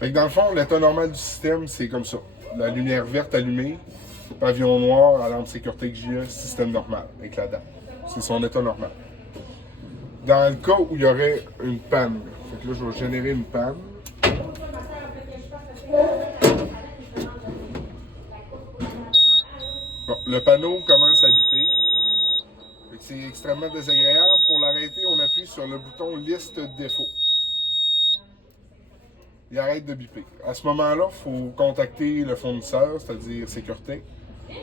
Fait que dans le fond, l'état normal du système, c'est comme ça. La lumière verte allumée, pavillon noir, alarme sécurité GIA, système normal, avec la date. C'est son état normal. Dans le cas où il y aurait une panne, fait que là, je vais générer une panne. Bon, le panneau commence à biper. C'est extrêmement désagréable. Pour l'arrêter, on appuie sur le bouton liste défaut. Il arrête de biper. À ce moment-là, il faut contacter le fournisseur, c'est-à-dire sécurité,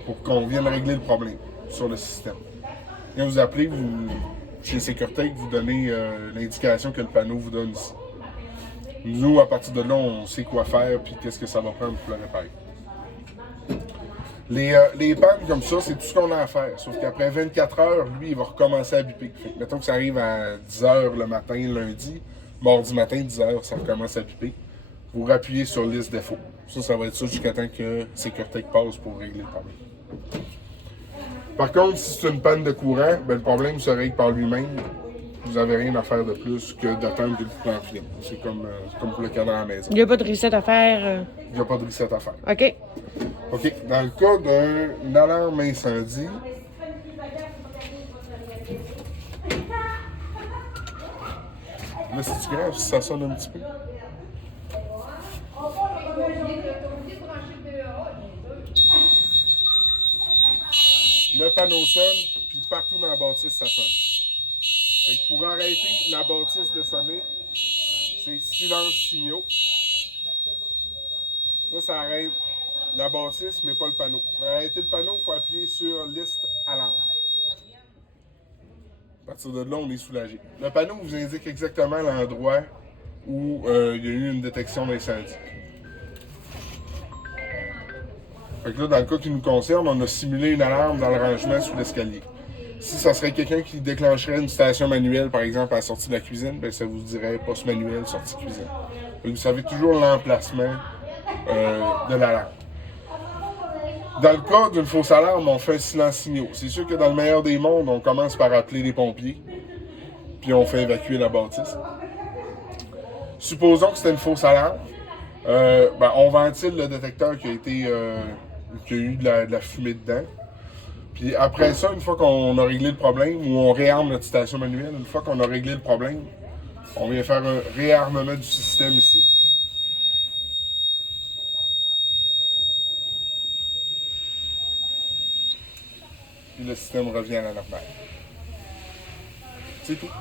pour qu'on vienne régler le problème sur le système. Quand vous appelez chez sécurité, vous donnez l'indication que le panneau vous donne ici. Nous, à partir de là, on sait quoi faire et qu'est-ce que ça va prendre pour le réparer. Les pannes comme ça, c'est tout ce qu'on a à faire. Sauf qu'après 24 heures, lui, il va recommencer à biper. Fait que, mettons que ça arrive à 10 heures le matin, lundi, mardi matin, 10 heures, ça recommence à biper. Vous rappuyez sur liste défaut. Ça va être ça jusqu'à temps que sécurité passe pour régler le problème. Par contre, si c'est une panne de courant, ben, le problème se règle par lui-même. Vous n'avez rien à faire de plus que d'attendre que le courant finisse. C'est comme pour le cadre à la maison. Il n'y a pas de reset à faire. Il n'y a pas de reset à faire. OK. OK. Dans le cas d'une alarme incendie, là, c'est-tu grave si ça sonne un petit peu? Le panneau sonne, puis partout dans la bâtisse, ça sonne. Fait que pour arrêter la bâtisse de sonner, c'est silence signaux. Ça arrête la bâtisse, mais pas le panneau. Pour arrêter le panneau, il faut appuyer sur liste alarme. À partir de là, on est soulagé. Le panneau vous indique exactement l'endroit où il y a eu une détection d'incendie. Fait que là, dans le cas qui nous concerne, on a simulé une alarme dans le rangement sous l'escalier. Si ça serait quelqu'un qui déclencherait une station manuelle, par exemple, à la sortie de la cuisine, ben, ça vous dirait poste manuel, sortie cuisine. Donc, vous savez toujours l'emplacement de l'alarme. Dans le cas d'une fausse alarme, on fait un silence signaux. C'est sûr que dans le meilleur des mondes, on commence par appeler les pompiers, puis on fait évacuer la bâtisse. Supposons que c'était une fausse alarme. Ben, on ventile le détecteur qui a eu de la fumée dedans. Puis après ça, une fois qu'on a réglé le problème, ou on réarme notre station manuelle, une fois qu'on a réglé le problème, on vient faire un réarmement du système ici. Puis le système revient à la normale. C'est tout.